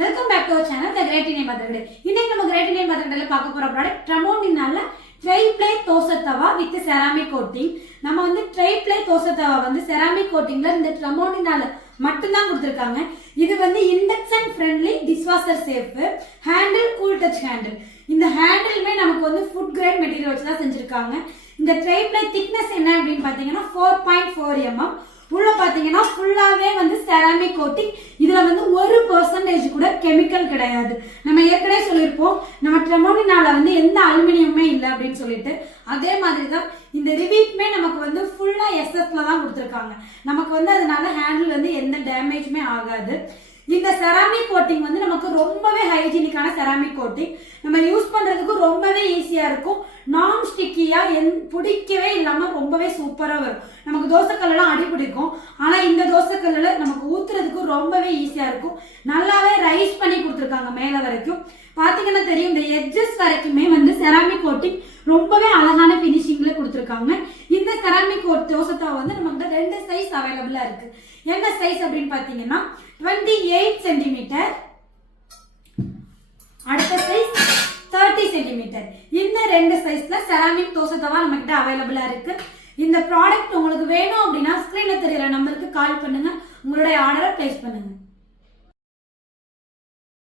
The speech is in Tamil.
Welcome back to our channel the great Indian mother day. இன்னைக்கு நம்ம கிரேட் இந்தியன் மதர் டேல பார்க்க போற ப்ராடக்ட் ட்ரமோனினால tri plate dosa tawa with ceramic coating. நம்ம வந்து ட்ரை பிளேட் தோசை தவா வந்து செராமிக் கோட்டிங்ல இந்த ட்ரமோனினால மட்டும் தான் கொடுத்திருக்காங்க. இது வந்து induction friendly dishwasher safe handle cool touch handle. இந்த ஹேண்டிலுமே நமக்கு வந்து ஃபுட் கிரேட் மெட்டீரியல் வச்சு தான் செஞ்சிருக்காங்க. இந்த ட்ரை பிளேட் திக்னஸ் என்ன அப்படின்னு பாத்தீங்கன்னா 4.4 mm. உள்ள பாத்தீங்கன்னா ஃபுல்லாவே வந்து செராமிக் கோட்டிங். இதுல வந்து 1% கூட கெமிக்கல் கிடையாது. நம்ம ஏற்கனவே சொல்லியிருப்போம் நம்ம ட்ரமோனினால வந்து எந்த அலுமினியமே இல்லை அப்படின்னு சொல்லிட்டு. அதே மாதிரி தான் இந்த ரிவீட்மே நமக்கு வந்து ஃபுல்லா எஸ்எஸ்ல தான் கொடுத்துருக்காங்க. நமக்கு வந்து அதனால ஹேண்டில் வந்து எந்த டேமேஜுமே ஆகாது. இந்த செராமிக் கோட்டிங் வந்து நமக்கு ரொம்பவே ஹைஜீனிக்கான செராமிக் கோட்டிங். நம்ம யூஸ் பண்றதுக்கு ரொம்பவே ஈஸியா இருக்கும். நான் ஸ்டிக்கியா பிடிக்கவே இல்லாம ரொம்பவே சூப்பரா வரும். நமக்கு தோசைக்கல்லாம் அடி பிடிக்கும், ஆனா இந்த தோசைக்கல்ல நமக்கு ஊத்துறதுக்கு ரொம்பவே ஈஸியா இருக்கும். நல்லாவே ரைஸ் பண்ணி கொடுத்துருக்காங்க மேல வரைக்கும். பாத்தீங்கன்னா தெரியும், இந்த எட்ஜஸ் வரைக்குமே வந்து செராமிக் கோட்டிங் ரொம்பவே அழகான பினிஷிங்ல கொடுத்துருக்காங்க. இந்த செராமிக் தோசை தவா வந்து நமக்கு 2 சைஸ் அவைலபிளா இருக்கு. என்ன சைஸ் அப்படின்னு பாத்தீங்கன்னா 28 சென்டிமீட்டர், அடுத்த சைஸ் 30 சென்டிமீட்டர். இந்த 2 சைஸ்ல செராமிக் தோசை தவா நம்ம கிட்ட அவைலபிளா இருக்கு. இந்த ப்ராடக்ட் உங்களுக்கு வேணும் அப்படின்னா ஸ்கிரீன்ல தெரியுற நம்பருக்கு கால் பண்ணுங்க, உங்களுடைய ஆர்டரை பிளேஸ் பண்ணுங்க.